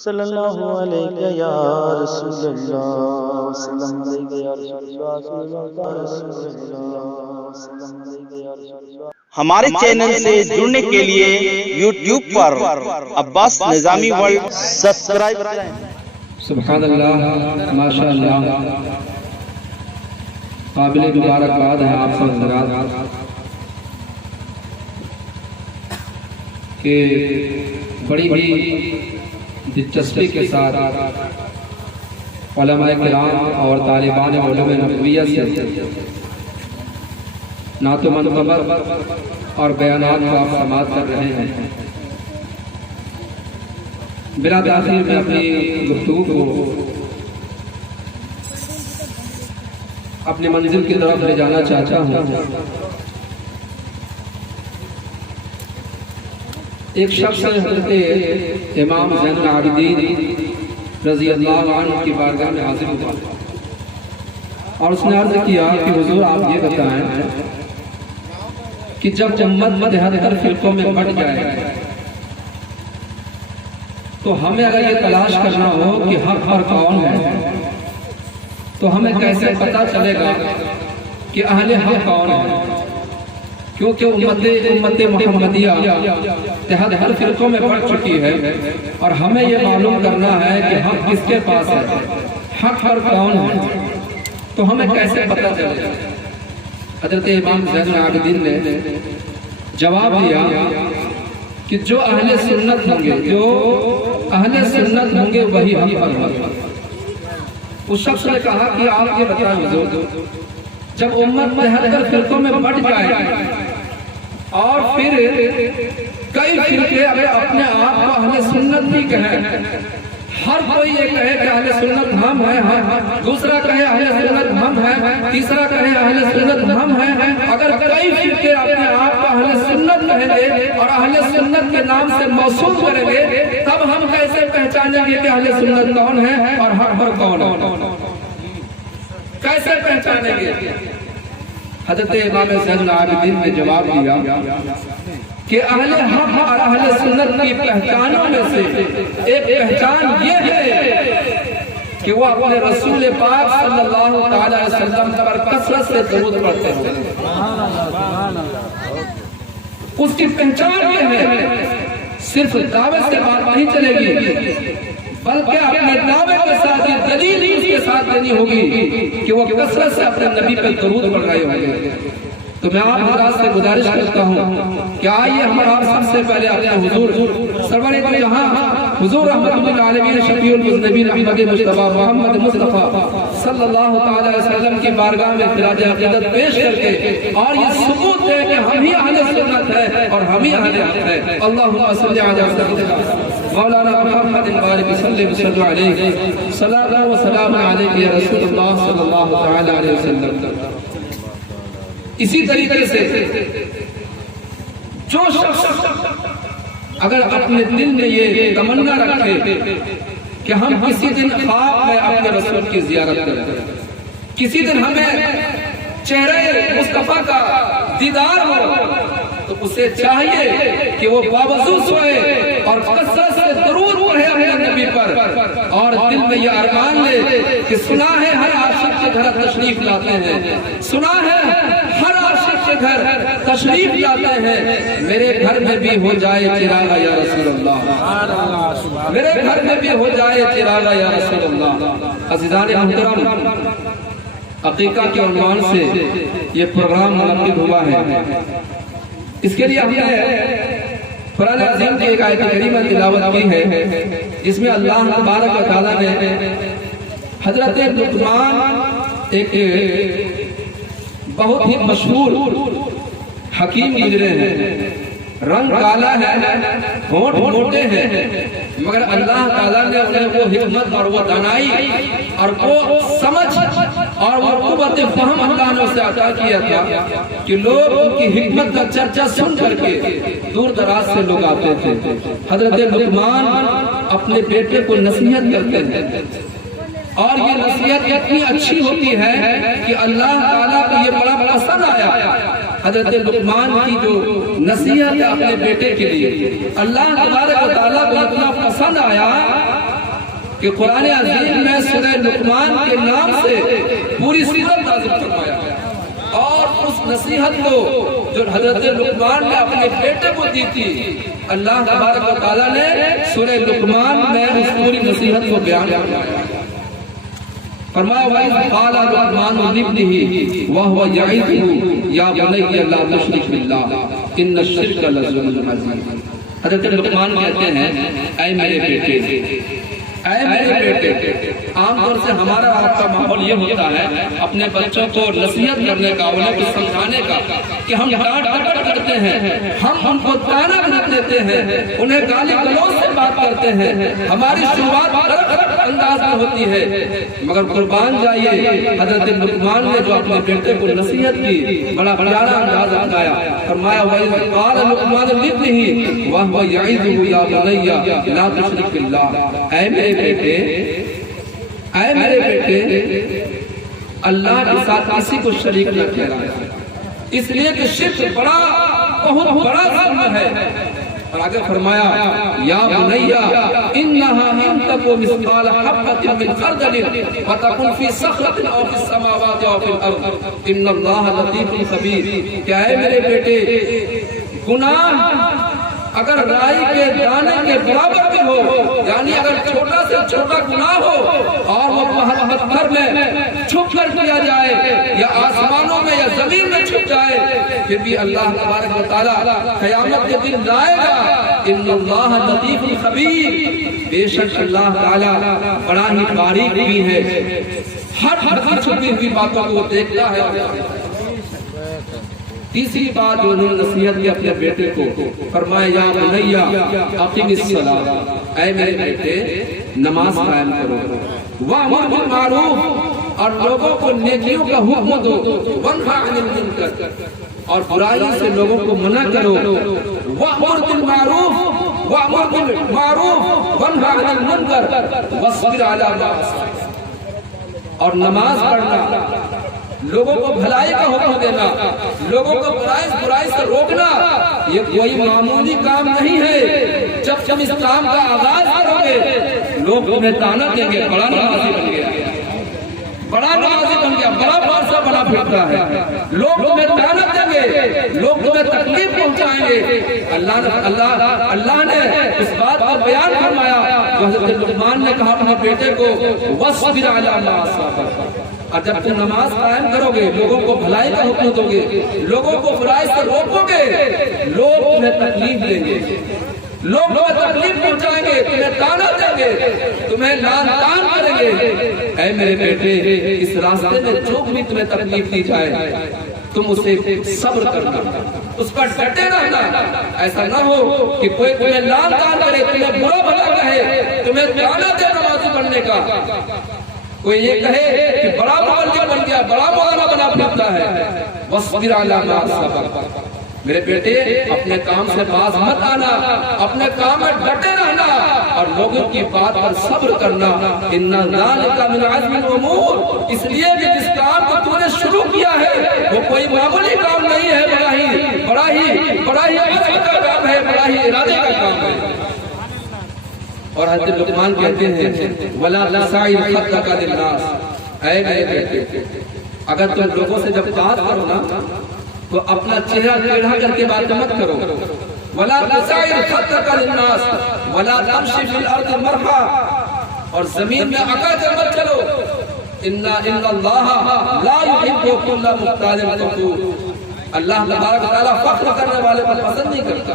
صلی اللہ علیہ یا رسول اللہ، سلام علیہ یا رسول اللہ۔ ہمارے چینل سے جڑنے کے لیے یوٹیوب پر عباس نظامی ورلڈ سبسکرائب کریں۔ سبحان اللہ، ماشاء اللہ، قابل مبارکباد ہے آپ سب حضرات کہ بڑی ہی دلچسپی کے ساتھ علماء کرام اور طالبان علوم نبویہ سے نعت و منقبت اور بیانات کو آپ سماعت کر رہے ہیں۔ بلا تاخیر میں اپنی گفتگو کو اپنی منزل کی طرف لے جانا چاہتا ہوں۔ ایک شخص حضرت امام زین العابدین رضی اللہ عنہ کی بارگاہ میں حاضر ہوا اور اس نے عرض کیا کہ حضور آپ یہ بتائیں کہ جب امت 73 فرقوں میں بٹ جائے تو ہمیں اگر یہ تلاش کرنا ہو کہ حق پر کون ہے تو ہمیں کیسے پتا چلے گا کہ اہل حق کون ہے؟ کیونکہ امت محمدیہ 73 فرقوں میں بٹ چکی ہے اور ہمیں یہ معلوم کرنا ہے کہ حق کس کے پاس ہے، حق پر کون ہے، تو ہمیں کیسے پتا چلے؟ حضرت امام زین العابدین نے جواب دیا کہ جو اہل سنت ہوں گے وہی حق پر ہوں گے۔ اس شخص نے کہا کہ آپ یہ بتائیں حضور، جب امت 73 فرقوں میں بٹ جائے اور پھر کئی فرقے اپنے آپ کو اہل سنت بھی کہیں، ہر کوئی یہ کہے کہ اہل سنت ہم ہیں، دوسرا کہے اہل سنت ہم ہیں، تیسرا کہے اہل سنت ہم ہیں، اگر کئی فرقے اپنے آپ کو اہل سنت کہیں گے اور اہل سنت کے نام سے موصوف کریں گے، تب ہم کیسے پہچانیں گے کہ اہل سنت کون ہے اور حق پر کون ہے؟ کیسے پہچانیں گے؟ حضرت امام زین العابدین نے جواب دیا کہ اہل حق اور اہل سنت کی پہچانوں میں سے ایک پہچان یہ ہے کہ وہ اپنے رسول پاک صلی اللہ تعالی علیہ وسلم پر کثرت سے درود پڑھتے ہیں۔ اس کی پہچان یہ ہے، صرف دعوے سے بات نہیں چلے گی بلکہ اپنے دعوے کے ساتھ یہ دلیل اس کے ساتھ دینی ہوگی کہ وہ کثرت سے اپنے نبی پر درود پڑھ رہے ہوں گے۔ تو میں آپ حضرات سے گزارش کرتا ہوں کہ آئیے ہم آپ سب سے پہلے اپنے حضور سرور دو جہاں حضور رحمت للعالمین شفیع المذنبین احمد مصطفیٰ محمد مصطفیٰ صلی اللہ تعالی علیہ وسلم کی بارگاہ میں خراج عقیدت پیش کر کے اور یہ ثبوت ہے کہ ہم ہی اہل سنت ہے اور ہم ہی اہل حق ہے۔ اللہم صلی علی سیدنا مولانا محمد بارک صلی وسلم علیہ صلاۃ و سلام علیک یا رسول اللہ صلی اللہ تعالی علیہ وسلم۔ اسی طریقے سے جو شخص اگر اپنے دل میں یہ تمنا رکھے کہ ہم کسی دن خواب میں اپنے رسول کی زیارت کریں، کسی دن ہمیں چہرے مصطفیٰ کا دیدار ہو، تو اسے چاہیے کہ وہ باوضو سوئے اور کثرت سے درود پڑھے اپنے نبی پر اور دل میں یہ ارمان لے کہ سنا ہے ہر عاشق کے گھر تشریف لاتے ہیں، سنا ہے ہر عاشق کے گھر تشریف لاتے ہیں، میرے گھر میں بھی ہو جائے چراغ یا رسول اللہ، میرے گھر میں بھی ہو جائے چراغ یا رسول اللہ۔ عزیزان محترم، عقیقہ کے عنوان سے یہ پروگرام منعقد ہوا ہے، اس کے لیے ہم نے قرآن عظیم کی ایک آیت کریمہ تلاوت کی ہے جس میں اللہ تبارک و تعالیٰ نے حضرت لقمان ایک بہت ہی مشہور حکیم گزرے ہیں، رنگ کالا ہے، ہونٹ موٹے ہیں، مگر اللہ تعالیٰ نے انہیں وہ حکمت اور وہ دانائی اور وہ سمجھ اور وہ قوت فہم اللہ نے اسے عطا کیا تھا کہ لوگ ان کی حکمت کا چرچا سن کر کے دور دراز سے لوگ آتے تھے۔ حضرت لقمان اپنے بیٹے کو نصیحت کرتے ہیں اور یہ نصیحت اتنی اچھی ہوتی ہے کہ اللہ تعالیٰ کو یہ بڑا پسند آیا۔ حضرت لقمان کی جو نصیحت ہے اپنے بیٹے کے لیے اللہ تبارک و تعالیٰ کو اتنا پسند آیا کہ قرآن عظیم میں سورہ لقمان کے نام سے پوری سیرت نازل فرمایا اور اس نصیحت کو جو حضرت لقمان نے اپنے بیٹے کو دی تھی اللہ تبارک و تعالیٰ نے سورہ لقمان میں اس پوری نصیحت کو بیان فرمایا۔ فرمایا وَإِذْ قَالَ لُقْمَانُ لِابْنِهِ وَهُوَ يَعِظُهُ يَا بُنَيَّ لَا تُشْرِكْ بِاللَّهِ إِنَّ الشِّرْكَ لَظُلْمٌ عَظِيمٌ۔ حضرت لقمان کہتے ہیں اے میرے بیٹے، اے میرے بیٹے، عام طور سے ہمارا آپ کا ماحول یہ ہوتا ہے اپنے بچوں کو نصیحت کرنے کا، انہیں کو سمجھانے کا کہ ہم ڈانٹ ڈپٹ کرتے ہیں، ہم ان کو تانا بنا دیتے ہیں، انہیں گالی گلوچ سے بات کرتے ہیں، ہماری شروعات الگ الگ انداز میں ہوتی ہے، مگر قربان جائیے حضرت لقمان نے جو اپنے بیٹے کو نصیحت کی بڑا پیارا انداز اپنایا۔ فرمایا وَإِذْ قَالَ لُقْمَانُ لِابْنِهِ وَهُوَ يَعِظُهُ يَا بُنَيَّ لَا تُشْرِكْ بِاللَّهِ۔ اے میرے بیٹے، اے میرے بیٹے، اللہ کے ساتھ کسی کو شریک نہ ٹھہرانا، اس لیے کہ شرک بہت بڑا ظلم ہے۔ اور آگے فرمایا یا بنیا انہا ان تکو مثقال حبۃ من خردل فتکن فی صخرۃ او فی السماوات او فی الارض ان اللہ لطیف خبیر۔ کیا ہے میرے بیٹے، گناہ اگر رائی کے دانے کے برابر بھی ہو، یعنی اگر چھوٹا سے چھوٹا گناہ ہو اور وہ پتھر میں چھپ کر کیا جائے یا آسمانوں میں یا زمین میں چھپ جائے، پھر بھی اللہ تبارک و تعالیٰ قیامت کے دن لائے گا ان اللہ لطیف خبیر، بے شک اللہ تعالیٰ بڑا ہی باریک بھی ہے، ہر چھپی ہوئی باتوں کو وہ دیکھتا ہے۔ تیسری بات جو انہوں نے نصیحت کی اپنے بیٹے کو، فرمایا یا بنیا اقم الصلاۃ، اے میرے بیٹے نماز قائم کرو، وامر بالمعروف اور لوگوں کو نیکیوں کا حکم دو، وانہا عن المنکر اور برائی سے لوگوں کو منع کرو، وامر بالمعروف وانہا عن المنکر واصبر علی ما اصابک، اور نماز پڑھنا، لوگوں کو بھلائی کا حکم دینا، لوگوں کو برائی سے روکنا، یہ کوئی معمولی کام نہیں ہے۔ جب تم اس کام کا آغاز کرو گے لوگ تمہیں تانا دیں گے بڑا نمازی بن گیا، بڑا نمازی بن گیا، بڑا بادشاہ بنا پھرتا ہے، لوگ تمہیں تانا دیں گے، لوگ تمہیں تکلیف پہنچائیں گے۔ اللہ نے اس بات کا بیان فرمایا جو حضرت لقمان نے کہا اپنے بیٹے کو وَاصْبِرْ عَلَىٰ مَا أَصَابَكَ، اور جب تم نماز قائم کرو گے، لوگوں کو بھلائی کا حکم دو گے، لوگوں کو برائی سے روکو گے، لوگ تمہیں تکلیف دیں گے، لوگ تمہیں تکلیف پہنچائیں گے، تمہیں تانا دیں گے، تمہیں لعن طعن کریں گے۔ اے میرے بیٹے اس راستے میں جو بھی تمہیں تکلیف دی جائے تم اسے صبر کرنا، اس پر ڈٹے رہنا، ایسا نہ ہو کہ کوئی تمہیں لعن طعن کرے، تمہیں برا بھلا کہے، تمہیں تانا دے نمازی بننے کا، کوئی یہ کہے کہ بڑا مولوی بن گیا، بڑا مولانا بنا پھرتا ہے۔ وَاصْبِرْ عَلَىٰ مَا أَصَابَكَ، میرے بیٹے اپنے کام سے باز مت آنا، اپنے کام میں ڈٹے رہنا اور لوگوں کی بات پر صبر کرنا۔ إِنَّ ذَلِكَ مِنْ عَزْمِ الْأُمُورِ، اس لیے کہ جس کام کو تو نے شروع کیا ہے وہ کوئی معمولی کام نہیں ہے، بڑا ہی عزم کا کام ہے، بڑا ہی ارادے کا کام ہے۔ اور حضرت لقمان کہتے ہیں وَلَا تَسْعِرْ خَدَّكَ لِلنَّاسِ، اے میرے بیٹے اگر تم لوگوں سے جب بات کرو نا تو اپنا چہرہ ٹیڑھا کر کے بات مت کرو۔ وَلَا تَسْعِرْ خَدَّكَ لِلنَّاسِ وَلَا تَمْشِ فِي الْأَرْضِ مَرْحًا، اور زمین میں اکا کر مت چلو۔ إِنَّ اللَّهَ لَا يُحِبُّ كُلَّ مُخْتَالٍ فَخُورٍ، اللہ تبارک تعالیٰ فخر کرنے والے کو پسند نہیں کرتا۔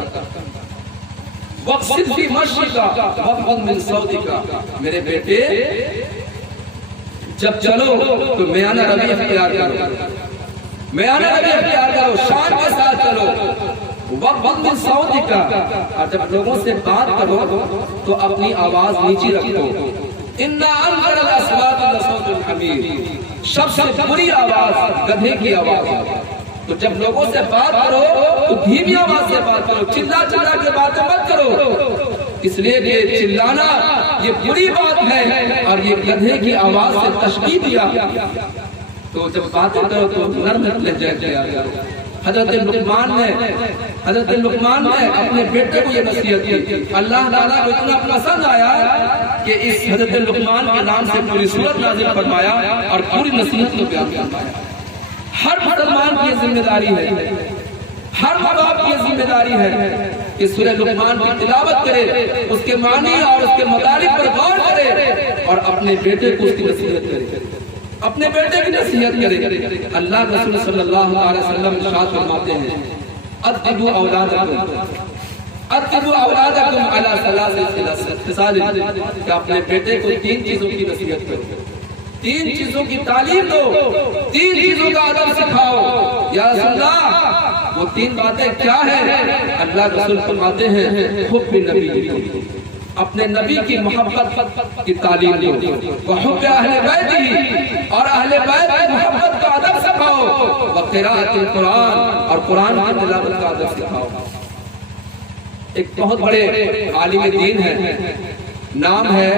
وَقْصِدْ فِي مَشْيِكَ وَاغْضُضْ مِنْ صَوْتِكَ، میرے بیٹے جب چلو تو میانہ روی اختیار کرو، میانہ روی اختیار کرو، شان کے ساتھ چلو۔ وَاغْضُضْ مِنْ صَوْتِكَ، اور جب لوگوں سے بات کرو تو اپنی آواز نیچی رکھو۔ إِنَّ أَنْكَرَ الْأَصْوَاتِ لَصَوْتُ الْحَمِيرِ، سب سے بری آواز گدھے کی آواز ہے۔ تو جب لوگوں سے بات کرو تو دھیمی آواز سے بات کرو، چلا کے باتیں مت کرو، اس لیے کہ چلانا یہ بری بات ہے اور یہ گدھے کی آواز سے تشبیہ دیا۔ تو جب باتیں کرو تو نرم لہجے سے کرو۔ حضرت لقمان نے اپنے بیٹے کو یہ نصیحت کی، اللہ تعالیٰ کو اتنا پسند آیا کہ اس حضرت لقمان کے نام سے پوری سورت نازل فرمایا اور پوری نصیحت کو بیان فرمایا۔ ہر مسلمان کی ذمہ داری ہے، ہر ماں باپ کی ذمہ داری ہے کہ سورہ لقمان کی تلاوت کرے، اس کے معنی اور اس کے مطالب پر غور کرے اور اپنے بیٹے کو اس کی نصیحت کرے، اپنے بیٹے کی نصیحت کرے۔ اللہ رسول صلی اللہ علیہ وسلم ارشاد فرماتے ہیں ادبوا اولادکم علی ثلاث خصال، کہ اپنے بیٹے کو 3 چیزوں کی نصیحت کرو، 3 چیزوں کی تعلیم دو، 3 چیزوں کا ادب سکھاؤ۔ یا رسول اللہ وہ 3 باتیں کیا ہیں؟ اللہ رسول فرماتے ہیں حب نبی، اپنے نبی کی محبت کی تعلیم دو، وحب اہل بیت، اور اہل بیت کی محبت کا ادب سکھاؤ، وقراءۃ القرآن، اور قرآن کی تلاوت کا ادب سکھاؤ۔ ایک بہت بڑے عالم دین ہے، نام ہے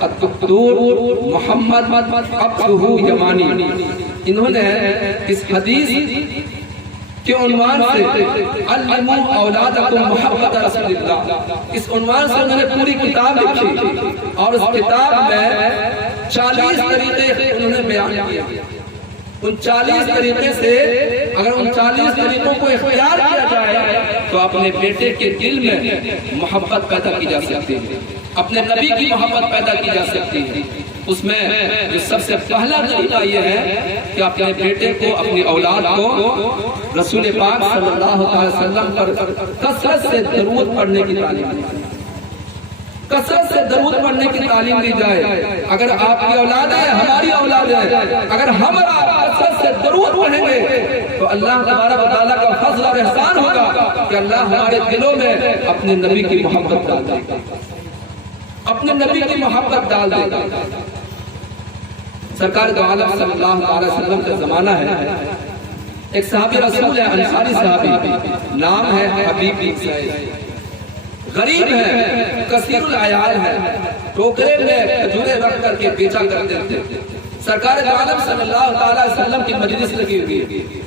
الدکتور محمد عبدہ یمانی۔ انہوں نے اس حدیث کے عنوان سے علموا اولادکم محبت رسول اللہ، اس عنوان سے انہوں نے پوری کتاب لکھی اور اس کتاب میں 40 طریقے انہوں نے بیان کیے۔ ان 40 طریقے سے اگر ان 40 طریقوں کو اختیار کیا جائے تو اپنے بیٹے کے دل میں محبت پیدا کی جا سکتی ہے، اپنے نبی کی محبت پیدا کی جا سکتی ہے۔ اس میں جو سب سے پہلا طریقہ یہ ہے کہ اپنے بیٹے کو، اپنی اولاد کو رسول پاک صلی اللہ علیہ وسلم پر کثرت سے درود پڑھنے کی تعلیم دی، کثرت سے درود پڑھنے کی تعلیم دی جائے۔ اگر آپ کی اولاد ہے، ہماری اولاد ہے، اگر ہم کثرت سے درود پڑھیں گے تو اللہ تبارک و تعالیٰ کا فضل اور احسان ہوگا کہ اللہ ہمارے دلوں میں اپنے نبی کی محبت ڈال دے گا، اپنے نبی کی محبت ڈال دے گا۔ سرکار دو عالم صلی اللہ علیہ وسلم کا زمانہ ہے، ایک صحابی رسول ہے، انصاری صحابی، نام ہے حبیب بن زید، غریب ہے، کثیر العیال ہے، ٹوکرے میں کھجوریں رکھ کر کے بیچا کرتے تھے۔ سرکار دو عالم صلی اللہ علیہ وسلم کی مجلس لگی ہوئی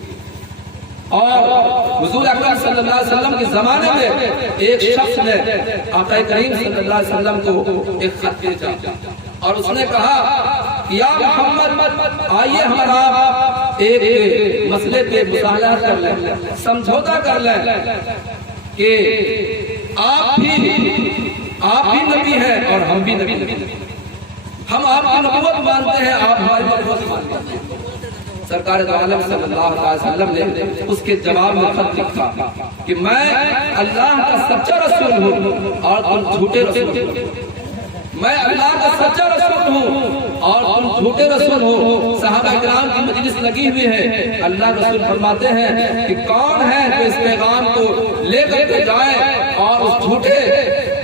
اور حضور اکرم صلی اللہ علیہ وسلم کے زمانے میں ایک شخص نے آقا کریم صلی اللہ علیہ وسلم کو ایک خط بھیجا اور اس نے کہا کہ یا محمد آئیے ہمارا ایک مسئلے پہ مصالحہ کر لیں، سمجھوتا کر لیں کہ آپ بھی نبی ہیں اور ہم بھی نبی ہیں، ہم آپ کی نبوت مانتے ہیں، آپ ہماری نبوت مانتے ہیں۔ سرکار دو عالم صلی اللہ علیہ وسلم نے اس کے جواب میں خط لکھا کہ میں اللہ کا سچا رسول ہوں اور تم جھوٹے رسول ہو، میں اللہ کا سچا رسول ہوں اور تم جھوٹے رسول ہو۔ صحابہ کرام کی مجلس لگی ہوئی ہے، اللہ رسول فرماتے ہیں کہ کون ہے جو اس پیغام کو لے کر کے جائے اور اس جھوٹے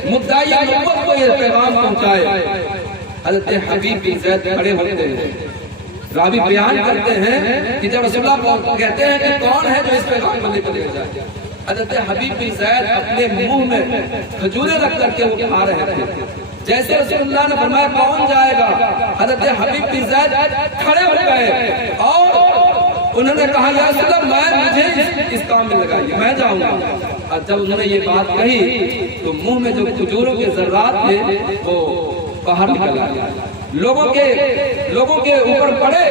مدعی نبوت کو یہ پیغام پہنچائے۔ حضرت حبیب بن زید کھڑے ہوتے ہیں، راوی بیان کرتے ہیں کہ جب رسول اللہ کہتے ہیں کہ کون ہے جو اس پیغام کو لے کر جائے، حضرت حبیب بن زید اپنے منہ میں کھجوریں رکھ کر کے وہ کھا رہے تھے۔ جیسے رسول اللہ نے فرمایا کون جائے گا، حضرت حبیب بن زید کھڑے ہو گئے اور انہوں نے کہا یا رسول اللہ مجھے اس کام میں لگائیے، میں جاؤں گا۔ اور جب انہوں نے یہ بات کہی تو منہ میں جو کھجوروں کے ذرات تھے وہ باہر نکل آئے، لوگوں کے اوپر پڑے۔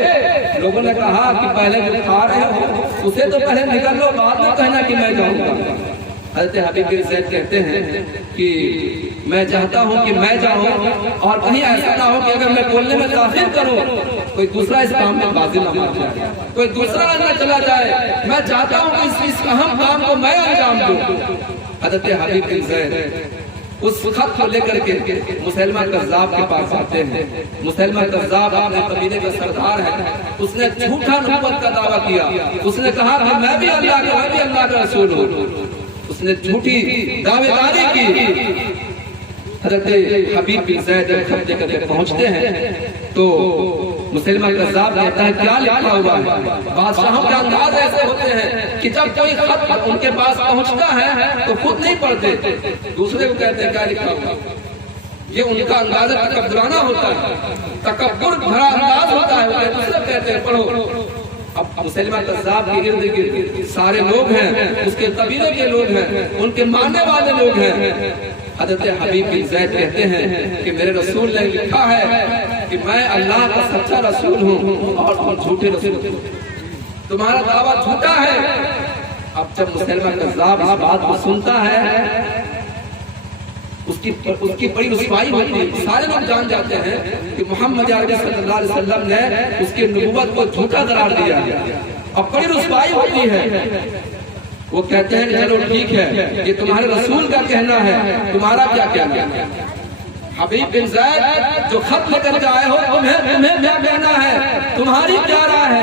لوگوں نے کہا کہ پہلے جو کھا رہے ہو اسے تو پہلے نکل لو، بعد میں کہنا کہ میں جاؤں گا۔ حضرت حبیب بن زید کہتے ہیں کہ میں چاہتا ہوں کہ میں جاؤں اور کہیں ایسا نہ ہو کہ اگر میں بولنے میں تاخیر کروں کوئی دوسرا اس کام میں بازی نہ مار جائے، کوئی دوسرا نہ چلا جائے، میں چاہتا ہوں کہ اس اہم کام کو میں انجام دوں۔ حضرت حبیب بن زید اس خط کو لے کر کے مسیلمہ کذاب کے پاس آتے ہیں۔ مسیلمہ کذاب اپنے قبیلے کا سردار ہے، اس نے جھوٹا نبوت کا دعویٰ کیا، اس نے کہا کہ میں بھی اللہ کا رسول ہوں، اس نے جھوٹی دعوے داری کی۔ حضرت حبیب بن زید جب خط لے کر کے پہنچتے ہیں تو مسلمہ کذاب کہتا ہے کیا لکھا ہوا ہے؟ بادشاہوں کے انداز ایسے ہوتے ہیں کہ جب کوئی خط ان کے پاس پہنچتا ہے تو خود نہیں پڑھتے، دوسرے کو کہتے ہیں کیا لکھا ہوا۔ یہ ان کا انداز تکبرانہ ہوتا ہے، تکبر بھرا انداز ہوتا ہے، وہ دوسرے کہتے ہیں پڑھو۔ اب مسلمہ کذاب کے ارد گرد سارے لوگ ہیں، اس کے قبیلے کے لوگ ہیں، ان کے ماننے والے لوگ ہیں۔ حضرت حبیب بن زید کہتے ہیں کہ میرے رسول نے لکھا ہے کہ میں اللہ کا سچا رسول ہوں اور تم جھوٹے رسول ہو، تمہارا دعویٰ جھوٹا ہے۔ اب جب مسلمہ کذاب اس بات کو سنتا ہے اس کی بڑی رسوائی ہوتی ہے، سارے لوگ جان جاتے ہیں کہ محمد عربی صلی اللہ علیہ وسلم نے اس کی نبوت کو جھوٹا قرار دیا، اب بڑی رسوائی ہوتی ہے۔ وہ کہتے ہیں چلو ٹھیک ہے، یہ تمہارے رسول کا کہنا ہے، تمہارا کیا کہنا ہے؟ حبیب بن زید جو خط لے کر کے آئے ہو تمہیں کیا کہنا ہے، تمہاری کیا رائے ہے؟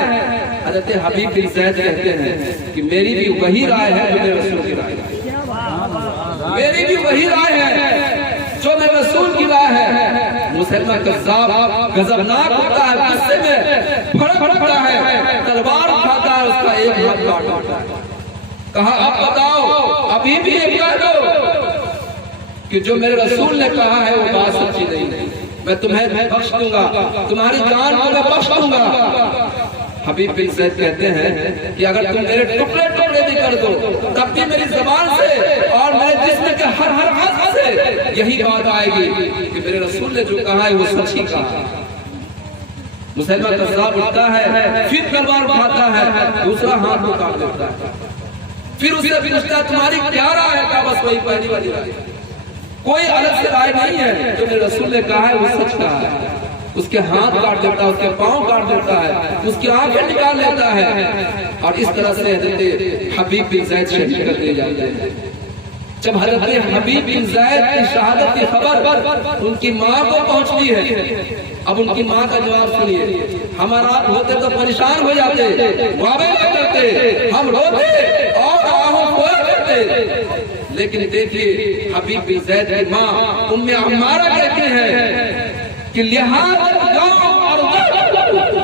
حضرت حبیب بن زید کہتے ہیں کہ میری بھی وہی رائے ہے جو میرے رسول کی رائے ہے، میری بھی وہی رائے ہے جو میرے رسول کی رائے ہے۔ مسلمہ کذاب غضبناک ہوتا ہے، غصے میں بھڑکتا ہے، تلوار اٹھاتا ہے، اس کا ایک ہاتھ کاٹتا ہے۔ کہا اب بتاؤ، ابھی بھی یہ کہہ دو کہ جو میرے رسول نے کہا ہے وہ بات سچی نہیں، میں تمہیں بخش دوں گا، تمہاری جان کو میں بخش دوں گا۔ حبیب بن زید کہتے ہیں کہ اگر تم میرے ٹکڑے ٹکڑے بھی کر دو تب بھی میری زبان سے اور میرے جسم کے ہر عضو سے یہی بات آئے گی کہ میرے رسول نے جو کہا ہے وہ سچ ہی کہا۔ مسلمہ کذاب اٹھتا ہے، پھر تلوار اٹھاتا ہے، دوسرا ہاتھ کو کاٹ دیتا ہے، پھر اسے پوچھتا ہے تمہاری کیا رائے ہے؟ کہا بس وہی پہلی والی رائے، کوئی الگ سے رائے نہیں ہے، جو میرے رسول نے کہا ہے وہ سچ کہا ہے۔ اس کے ہاتھ کاٹ دیتا ہے، اس کے پاؤں کاٹ دیتا ہے، اس کی آنکھیں نکال لیتا ہے، اور اس طرح سے حضرت حبیب بن زید شہید کر دیے جاتے ہیں۔ جب حضرت حبیب بن زید کی شہادت کی خبر ان کی ماں کو پہنچتی ہے، اب ان کی ماں کا جواب سنیے۔ ہمارا آپ ہوتے تو پریشان ہو جاتے، وعدے نہ کرتے، ہم روتے اور آہوں کھویا کرتے، لیکن دیکھیے حبیب بن زید کی ماں ام عمارہ کہتی ہے کہ لحاظ گاؤں اور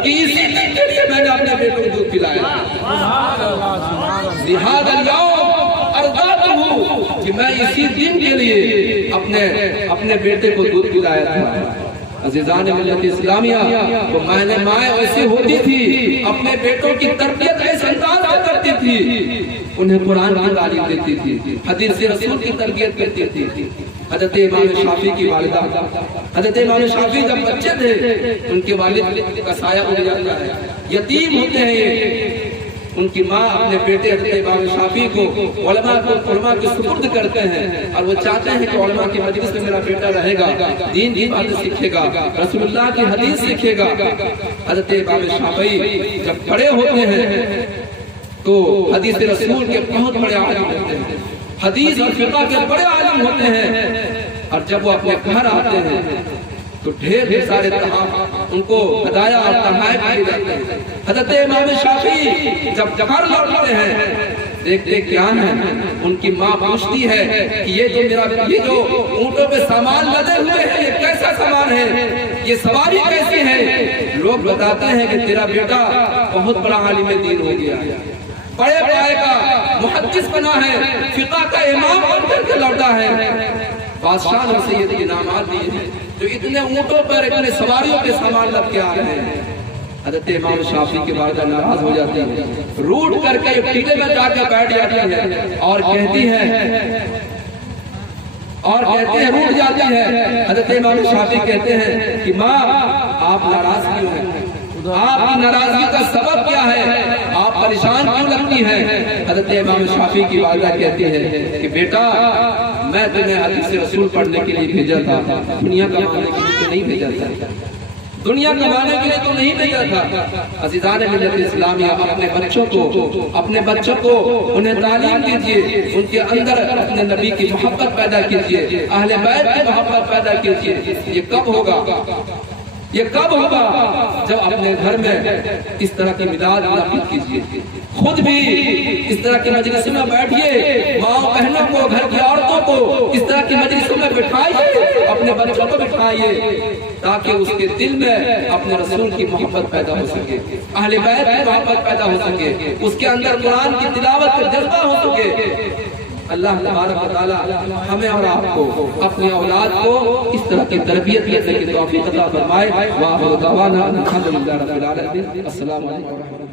کہ اسی دن کے لیے میں نے اپنے بیٹوں کو دودھ پلایا، لحاظ اليوم ارضعته کہ میں اسی دن کے لیے اپنے بیٹے کو دودھ پلایا تھا۔ عزیزان ملت اسلامیہ، وہ مائیں ایسی ہوتی تھی، اپنے بیٹوں کی تربیت ایسے انداز سے کرتی تھی، انہیں قرآن کی تعلیم دیتی تھی، حدیث رسول کی تربیت کرتی تھی۔ حضرت امام شافعی کی والدہ، حضرت امام شافعی جب بچے تھے ان کے والد کا سایہ اڑ جاتا ہے، یتیم ہوتے ہیں یہ، ان کی ماں اپنے بیٹے حضرت امام شافعی کو علماء کے سپرد کرتے ہیں، اور وہ چاہتے ہیں کہ علماء کی مجلس میں میرا بیٹا رہے گا، دین کی باتیں سیکھے گا، رسول اللہ کی حدیث سیکھے گا۔ حضرت امام شافعی جب بڑے ہوتے ہیں تو حدیث رسول کے بہت بڑے عالم ہوتے ہیں، حدیث اور فقہ کے بڑے عالم ہوتے ہیں، اور جب وہ اپنے گھر آتے ہیں تو ڈھیر سارے تحائف ان کو ہدایہ اور تحائف دیے جاتے ہیں۔ حضرت امام شافعی جب گھر لوٹتے ہیں دیکھتے کیا ہے، ان کی ماں پوچھتی ہے کہ یہ جو اونٹوں پہ سامان لدے ہوئے ہیں یہ کیسا سامان ہے، یہ سواری کیسی ہے؟ لوگ بتاتے ہیں کہ تیرا بیٹا بہت بڑا عالم دین ہو گیا، بڑے پائے کا محدث بنا ہے، فقہ کا امام بن کر کے لوٹا ہے۔ بادشاہ نے اسے یہ انعامات دیے ہیں جو اتنے اونٹوں پر اتنے سواریوں کے سامان لد کے آ رہے ہیں۔ حضرت امام شافعی کی والدہ ناراض ہو جاتی ہے، روٹ کر کے ٹیلے میں جا کے بیٹھ جاتی ہے اور کہتی ہے روٹ جاتی ہے۔ حضرت امام شافعی کہتے ہیں کہ ماں آپ ناراض کیوں ہیں، آپ کی ناراضگی کا سبب کیا ہے، آپ پریشان کیوں لگتی ہیں؟ حضرت امام شافعی کی والدہ کہتی ہے کہ بیٹا میں تمہیں حدیث رسول پڑھنے کے لیے بھیجا تھا، دنیا کمانے کے لیے تو نہیں بھیجا تھا، دنیا کمانے کے لیے تو نہیں بھیجا تھا۔ عزیزان ملت اسلامیہ، اپنے بچوں کو انہیں تعلیم دیجیے، ان کے اندر اپنے نبی کی محبت پیدا کیجیے، اہل بیت کی محبت پیدا کیجیے۔ یہ کب ہوگا جب اپنے گھر میں اس طرح کی میلاد منعقد کیجیے، خود بھی اس طرح کی مجلس میں بیٹھیے، ماں بہنوں کو، گھر کی عورتوں کو اس طرح کی مجلسوں میں بٹھائیے، اپنے بچوں کو بٹھائیے، تاکہ اس کے دل میں اپنے رسول کی محبت پیدا ہو سکے، اہل بیت کی محبت پیدا ہو سکے، اس کے اندر قرآن کی تلاوت کا جذبہ ہو سکے۔ اللہ تبارک و تعالی ہمیں اور آپ کو، اپنی اولاد کو اس طرح کی تربیت کرنے کی توفیق عطا فرمائے۔ وآخر دعوانا الحمدللہ رب العالمین۔ السلام علیکم۔